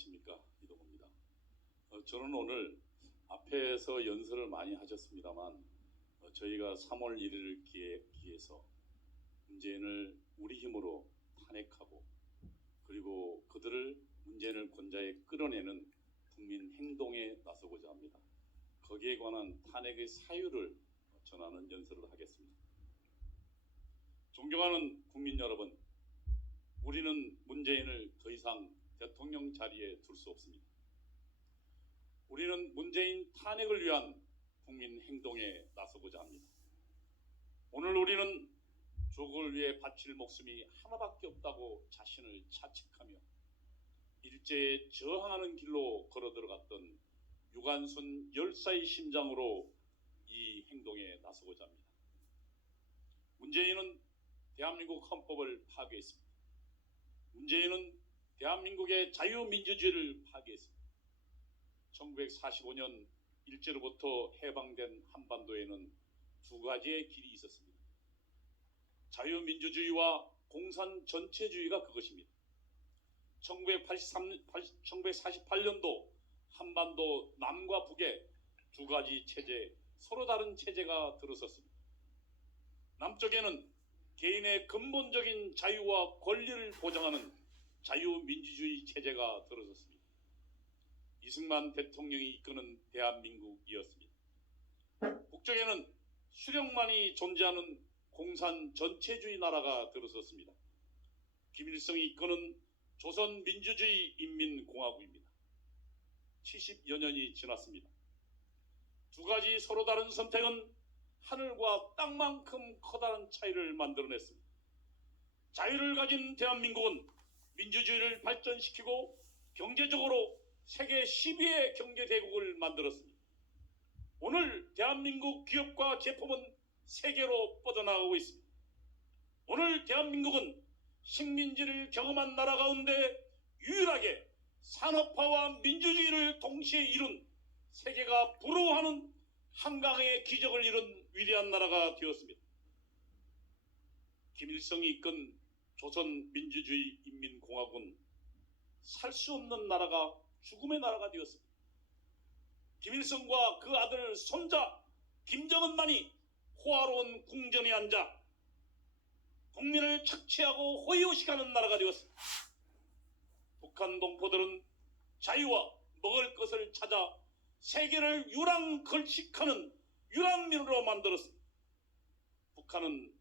안녕하십니까, 이동호입니다. 저는 오늘 앞에서 연설을 많이 하셨습니다만 저희가 3월 1일을 기해서 문재인을 우리 힘으로 탄핵하고 그리고 그들을 문재인을 권좌에 끌어내는 국민 행동에 나서고자 합니다. 거기에 관한 탄핵의 사유를 전하는 연설을 하겠습니다. 존경하는 국민 여러분, 우리는 문재인을 더 이상 대통령 자리에 둘 수 없습니다. 우리는 문재인 탄핵을 위한 국민 행동에 나서고자 합니다. 오늘 우리는 조국을 위해 바칠 목숨이 하나밖에 없다고 자신을 자책하며 일제에 저항하는 길로 걸어 들어갔던 유관순 열사의 심장으로 이 행동에 나서고자 합니다. 문재인은 대한민국 헌법을 파괴했습니다. 문재인은 대한민국의 자유민주주의를 파괴했습니다. 1945년 일제로부터 해방된 한반도에는 두 가지의 길이 있었습니다. 자유민주주의와 공산전체주의가 그것입니다. 1948년도 한반도 남과 북에 두 가지 체제, 서로 다른 체제가 들어섰습니다. 남쪽에는 개인의 근본적인 자유와 권리를 보장하는 자유민주주의 체제가 들어섰습니다. 이승만 대통령이 이끄는 대한민국이었습니다. 북쪽에는 수령만이 존재하는 공산전체주의 나라가 들어섰습니다. 김일성이 이끄는 조선민주주의 인민공화국입니다. 70여 년이 지났습니다. 두 가지 서로 다른 선택은 하늘과 땅만큼 커다란 차이를 만들어냈습니다. 자유를 가진 대한민국은 민주주의를 발전시키고 경제적으로 세계 10위의 경제대국을 만들었습니다. 오늘 대한민국 기업과 제품은 세계로 뻗어나가고 있습니다. 오늘 대한민국은 식민지를 경험한 나라 가운데 유일하게 산업화와 민주주의를 동시에 이룬 세계가 부러워하는 한강의 기적을 이룬 위대한 나라가 되었습니다. 김일성이 이끈 조선민주주의 인민공화국은 살 수 없는 나라가 죽음의 나라가 되었습니다. 김일성과 그 아들 손자 김정은만이 호화로운 궁전에 앉아 국민을 착취하고 호의호식하는 나라가 되었습니다. 북한 동포들은 자유와 먹을 것을 찾아 세계를 유랑걸식하는 유랑민으로 만들었습니다. 북한은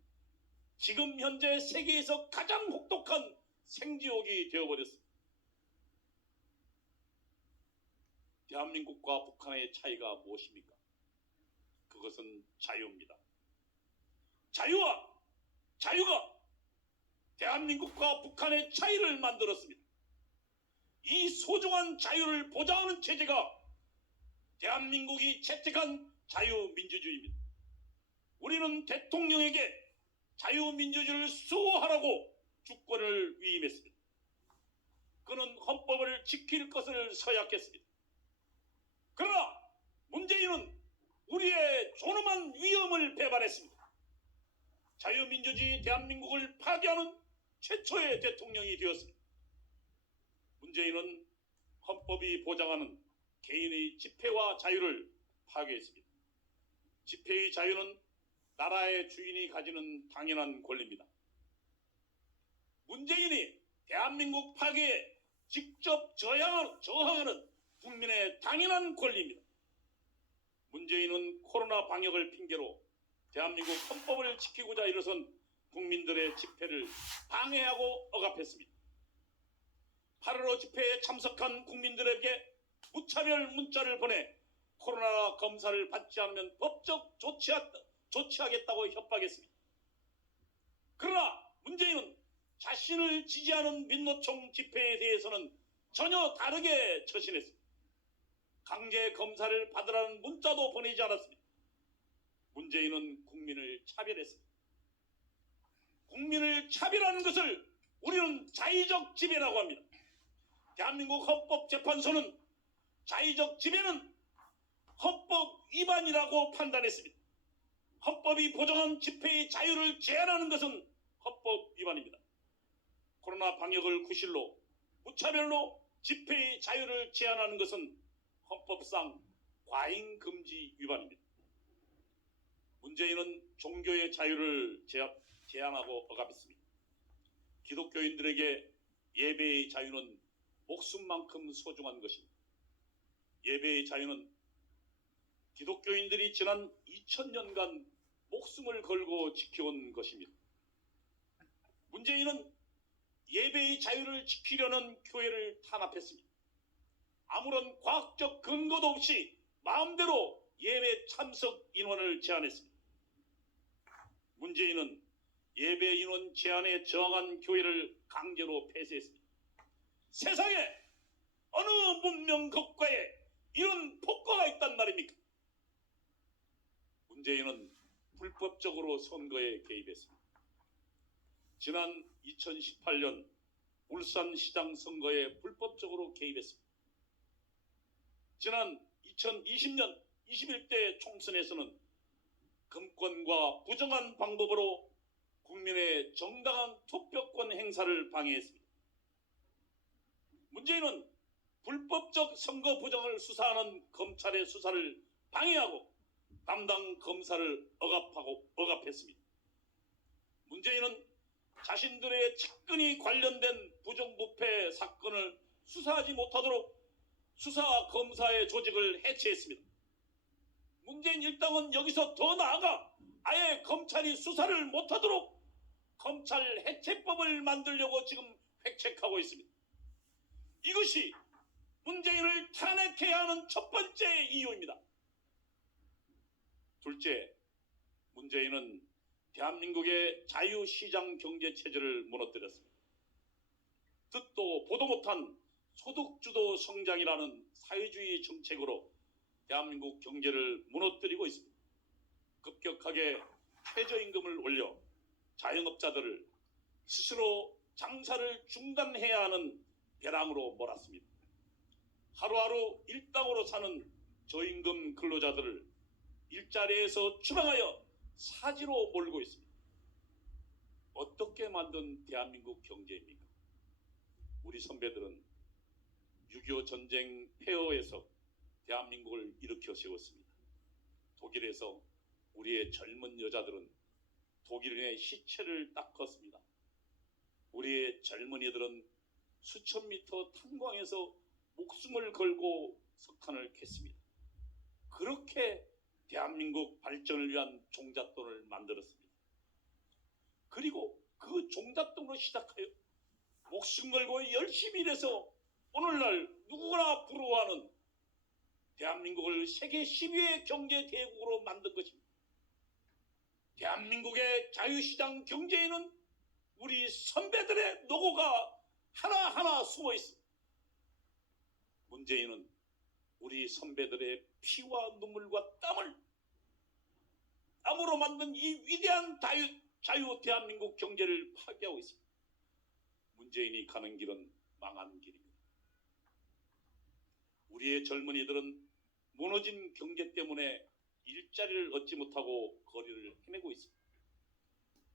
지금 현재 세계에서 가장 혹독한 생지옥이 되어버렸습니다. 대한민국과 북한의 차이가 무엇입니까? 그것은 자유입니다. 자유가 대한민국과 북한의 차이를 만들었습니다. 이 소중한 자유를 보장하는 체제가 대한민국이 채택한 자유민주주의입니다. 우리는 대통령에게 자유민주주의를 수호하라고 주권을 위임했습니다. 그는 헌법을 지킬 것을 서약했습니다. 그러나 문재인은 우리의 존엄한 위엄을 배반했습니다. 자유민주주의 대한민국을 파괴하는 최초의 대통령이 되었습니다. 문재인은 헌법이 보장하는 개인의 집회와 자유를 파괴했습니다. 집회의 자유는 나라의 주인이 가지는 당연한 권리입니다. 문재인이 대한민국 파괴에 직접 저항하는 국민의 당연한 권리입니다. 문재인은 코로나 방역을 핑계로 대한민국 헌법을 지키고자 일어선 국민들의 집회를 방해하고 억압했습니다. 8.15 집회에 참석한 국민들에게 무차별 문자를 보내 코로나 검사를 받지 않으면 법적 조치하겠다고 협박했습니다. 그러나 문재인은 자신을 지지하는 민노총 집회에 대해서는 전혀 다르게 처신했습니다. 강제 검사를 받으라는 문자도 보내지 않았습니다. 문재인은 국민을 차별했습니다. 국민을 차별하는 것을 우리는 자의적 지배라고 합니다. 대한민국 헌법재판소는 자의적 지배는 헌법 위반이라고 판단했습니다. 헌법이 보장한 집회의 자유를 제한하는 것은 헌법 위반입니다. 코로나 방역을 구실로 무차별로 집회의 자유를 제한하는 것은 헌법상 과잉 금지 위반입니다. 문재인은 종교의 자유를 제한하고 억압했습니다. 기독교인들에게 예배의 자유는 목숨만큼 소중한 것입니다. 예배의 자유는 기독교인들이 지난 2000년간 목숨을 걸고 지켜온 것입니다. 문재인은 예배의 자유를 지키려는 교회를 탄압했습니다. 아무런 과학적 근거도 없이 마음대로 예배 참석 인원을 제한했습니다. 문재인은 예배 인원 제한에 저항한 교회를 강제로 폐쇄했습니다. 세상에 어느 문명 국가에 이런 폭거가 있단 말입니까? 문재인은 불법적으로 선거에 개입했습니다. 지난 2018년 울산시장 선거에 불법적으로 개입했습니다. 지난 2020년 21대 총선에서는 금권과 부정한 방법으로 국민의 정당한 투표권 행사를 방해했습니다. 문재인은 불법적 선거 부정을 수사하는 검찰의 수사를 방해하고 담당 검사를 억압했습니다. 문재인은 자신들의 측근이 관련된 부정부패 사건을 수사하지 못하도록 수사 검사의 조직을 해체했습니다. 문재인 일당은 여기서 더 나아가 아예 검찰이 수사를 못하도록 검찰 해체법을 만들려고 지금 획책하고 있습니다. 이것이 문재인을 탄핵해야 하는 첫 번째 이유입니다. 둘째, 문재인은 대한민국의 자유시장 경제체제를 무너뜨렸습니다. 듣도 보도 못한 소득주도 성장이라는 사회주의 정책으로 대한민국 경제를 무너뜨리고 있습니다. 급격하게 최저임금을 올려 자영업자들을 스스로 장사를 중단해야 하는 벼랑으로 몰았습니다. 하루하루 일당으로 사는 저임금 근로자들을 일자리에서 추방하여 사지로 몰고 있습니다. 어떻게 만든 대한민국 경제입니까? 우리 선배들은 6.25 전쟁 폐허에서 대한민국을 일으켜 세웠습니다. 독일에서 우리의 젊은 여자들은 독일인의 시체를 닦았습니다. 우리의 젊은이들은 수천 미터 탄광에서 목숨을 걸고 석탄을 캤습니다. 그렇게 대한민국 발전을 위한 종잣돈을 만들었습니다. 그리고 그 종잣돈으로 시작하여 목숨 걸고 열심히 일해서 오늘날 누구나 부러워하는 대한민국을 세계 10위의 경제 대국으로 만든 것입니다. 대한민국의 자유시장 경제에는 우리 선배들의 노고가 하나하나 숨어 있습니다. 문재인은 우리 선배들의 피와 눈물과 땀으로 만든 이 위대한 자유 대한민국 경제를 파괴하고 있습니다. 문재인이 가는 길은 망한 길입니다. 우리의 젊은이들은 무너진 경제 때문에 일자리를 얻지 못하고 거리를 헤매고 있습니다.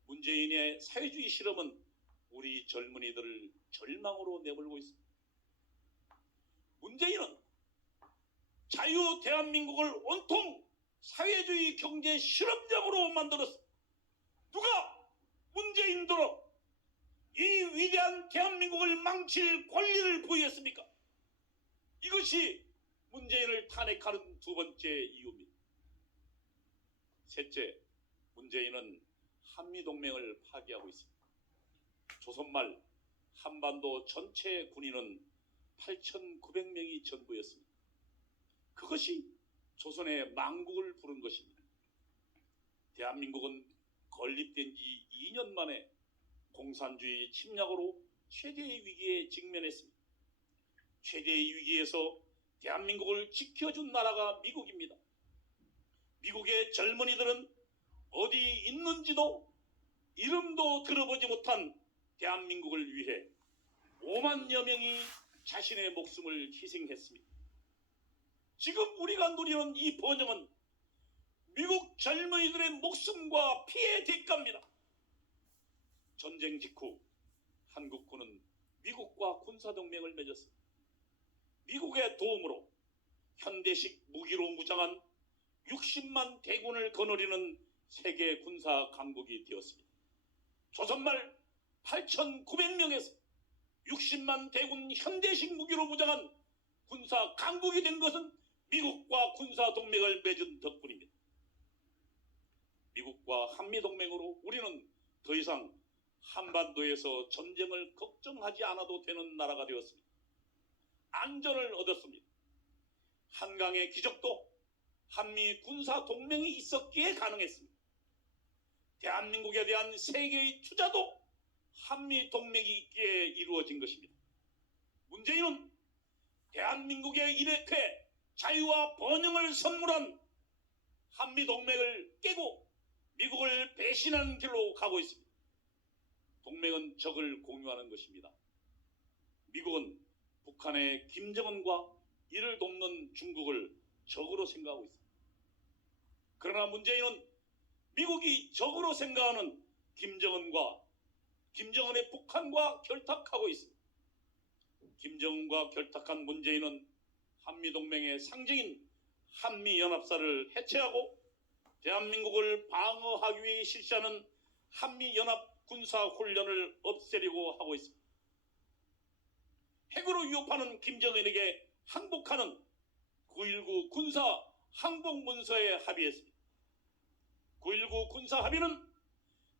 문재인의 사회주의 실험은 우리 젊은이들을 절망으로 내몰고 있습니다. 문재인은 자유 대한민국을 온통 사회주의 경제 실험장으로 만들었습니다. 누가 문재인도로 이 위대한 대한민국을 망칠 권리를 부여했습니까? 이것이 문재인을 탄핵하는 두 번째 이유입니다. 셋째, 문재인은 한미동맹을 파기하고 있습니다. 조선말 한반도 전체 군인은 8,900명이 전부였습니다. 그것이 조선의 망국을 부른 것입니다. 대한민국은 건립된 지 2년 만에 공산주의 침략으로 최대의 위기에 직면했습니다. 최대의 위기에서 대한민국을 지켜준 나라가 미국입니다. 미국의 젊은이들은 어디 있는지도 이름도 들어보지 못한 대한민국을 위해 5만여 명이 자신의 목숨을 희생했습니다. 지금 우리가 누리는 이 번영은 미국 젊은이들의 목숨과 피의 대가입니다. 전쟁 직후 한국군은 미국과 군사동맹을 맺었습니다. 미국의 도움으로 현대식 무기로 무장한 60만 대군을 거느리는 세계 군사 강국이 되었습니다. 조선말 8,900명에서 60만 대군 현대식 무기로 무장한 군사 강국이 된 것은 미국과 군사 동맹을 맺은 덕분입니다. 미국과 한미동맹으로 우리는 더 이상 한반도에서 전쟁을 걱정하지 않아도 되는 나라가 되었습니다. 안전을 얻었습니다. 한강의 기적도 한미 군사 동맹이 있었기에 가능했습니다. 대한민국에 대한 세계의 투자도 한미 동맹이 있기에 이루어진 것입니다. 문재인은 대한민국에 이렇게 자유와 번영을 선물한 한미 동맹을 깨고 미국을 배신하는 길로 가고 있습니다. 동맹은 적을 공유하는 것입니다. 미국은 북한의 김정은과 이를 돕는 중국을 적으로 생각하고 있습니다. 그러나 문재인은 미국이 적으로 생각하는 김정은의 북한과 결탁하고 있습니다. 김정은과 결탁한 문재인은 한미동맹의 상징인 한미연합사를 해체하고 대한민국을 방어하기 위해 실시하는 한미연합 군사훈련을 없애려고 하고 있습니다. 핵으로 위협하는 김정은에게 항복하는 9.19 군사 항복문서에 합의했습니다. 9.19 군사 합의는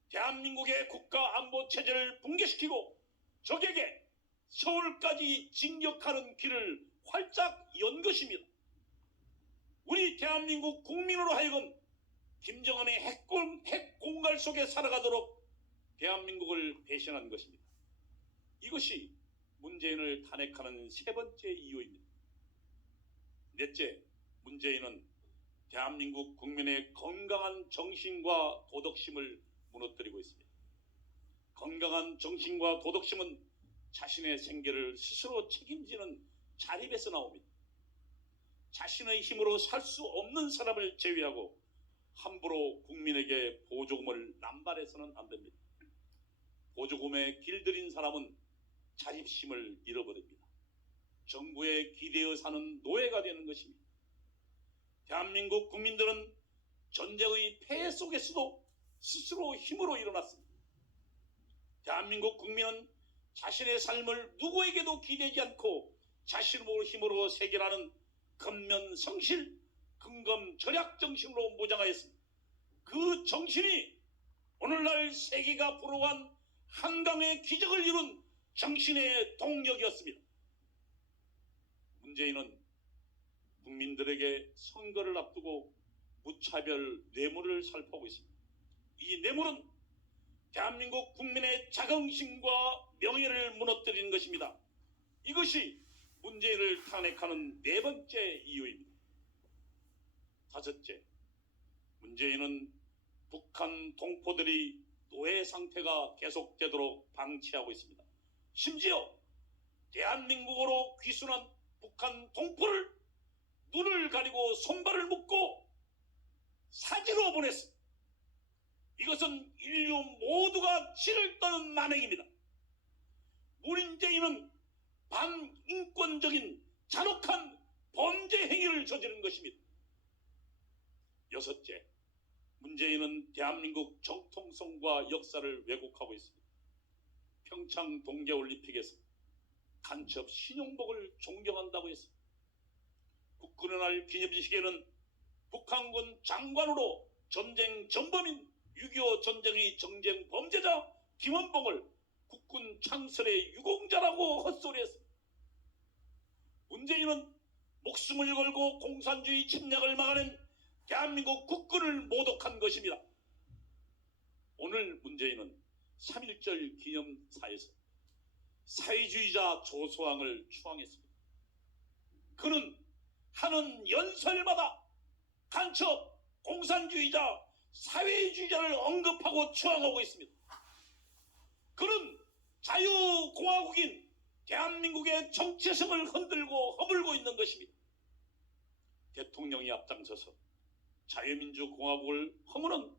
대한민국의 국가안보체제를 붕괴시키고 적에게 서울까지 진격하는 길을 활짝 연 것입니다. 우리 대한민국 국민으로 하여금 김정은의 핵공갈 속에 살아가도록 대한민국을 배신한 것입니다. 이것이 문재인을 탄핵하는 세 번째 이유입니다. 넷째, 문재인은 대한민국 국민의 건강한 정신과 도덕심을 무너뜨리고 있습니다. 건강한 정신과 도덕심은 자신의 생계를 스스로 책임지는 자립에서 나옵니다. 자신의 힘으로 살 수 없는 사람을 제외하고 함부로 국민에게 보조금을 남발해서는 안 됩니다. 보조금에 길들인 사람은 자립심을 잃어버립니다. 정부에 기대어 사는 노예가 되는 것입니다. 대한민국 국민들은 전쟁의 폐해 속에서도 스스로 힘으로 일어났습니다. 대한민국 국민은 자신의 삶을 누구에게도 기대지 않고 자신의 힘으로 해결하는 근면성실, 근검절약 정신으로 무장하였습니다. 그 정신이 오늘날 세계가 부러워한 한강의 기적을 이룬 정신의 동력이었습니다. 문재인은 국민들에게 선거를 앞두고 무차별 뇌물을 살포하고 있습니다. 이 뇌물은 대한민국 국민의 자긍심과 명예를 무너뜨리는 것입니다. 이것이 문재인을 탄핵하는 네 번째 이유입니다. 다섯째, 문재인은 북한 동포들이 노예 상태가 계속되도록 방치하고 있습니다. 심지어 대한민국으로 귀순한 북한 동포를 눈을 가리고 손발을 묶고 사지로 보냈습니다. 이것은 인류 모두가 치를 떠는 만행입니다. 문재인은 반인권적인 잔혹한 범죄 행위를 저지른 것입니다. 여섯째, 문재인은 대한민국 정통성과 역사를 왜곡하고 있습니다. 평창 동계올림픽에서 간첩 신용복을 존경한다고 했습니다. 국군의 날 기념식에는 북한군 장관으로 전쟁 전범인 6.25 전쟁의 정쟁 범죄자 김원봉을 국군 창설의 유공자라고 헛소리했습니다. 문재인은 목숨을 걸고 공산주의 침략을 막아낸 대한민국 국군을 모독한 것입니다. 오늘 문재인은 3.1절 기념사에서 사회주의자 조소왕을 추앙했습니다. 그는 하는 연설마다 간첩, 공산주의자, 사회주의자를 언급하고 추앙하고 있습니다. 그는 자유공화국인 대한민국의 정체성을 흔들고 허물고 있는 것입니다. 대통령이 앞장서서 자유민주공화국을 허무는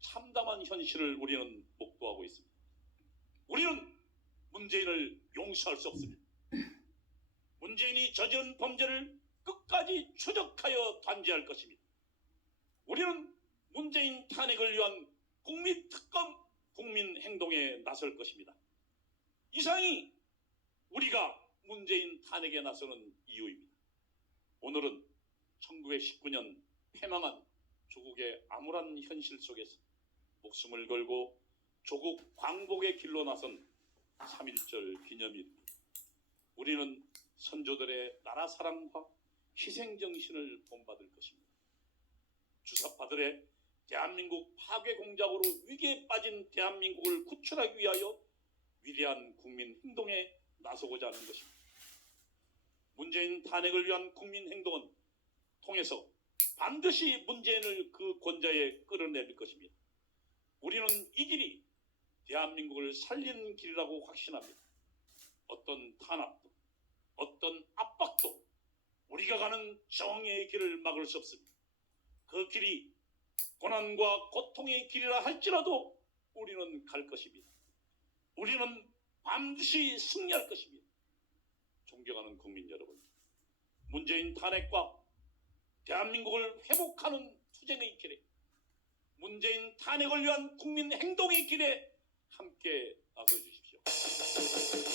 참담한 현실을 우리는 목도하고 있습니다. 우리는 문재인을 용서할 수 없습니다. 문재인이 저지른 범죄를 끝까지 추적하여 단죄할 것입니다. 우리는 문재인 탄핵을 위한 국민특검 국민행동에 나설 것입니다. 이상이 우리가 문재인 탄핵에 나서는 이유입니다. 오늘은 1919년 패망한 조국의 암울한 현실 속에서 목숨을 걸고 조국 광복의 길로 나선 3.1절 기념일입니다. 우리는 선조들의 나라 사랑과 희생 정신을 본받을 것입니다. 주사파들의 대한민국 파괴 공작으로 위기에 빠진 대한민국을 구출하기 위하여 위대한 국민 행동에 나서고자 하는 것입니다. 문재인 탄핵을 위한 국민 행동은 통해서 반드시 문재인을 그 권좌에 끌어내릴 것입니다. 우리는 이 길이 대한민국을 살리는 길이라고 확신합니다. 어떤 탄압도, 어떤 압박도 우리가 가는 정의의 길을 막을 수 없습니다. 그 길이 고난과 고통의 길이라 할지라도 우리는 갈 것입니다. 우리는 반드시 승리할 것입니다. 존경하는 국민 여러분, 문재인 탄핵과 대한민국을 회복하는 투쟁의 길에, 문재인 탄핵을 위한 국민 행동의 길에 함께 나서주십시오.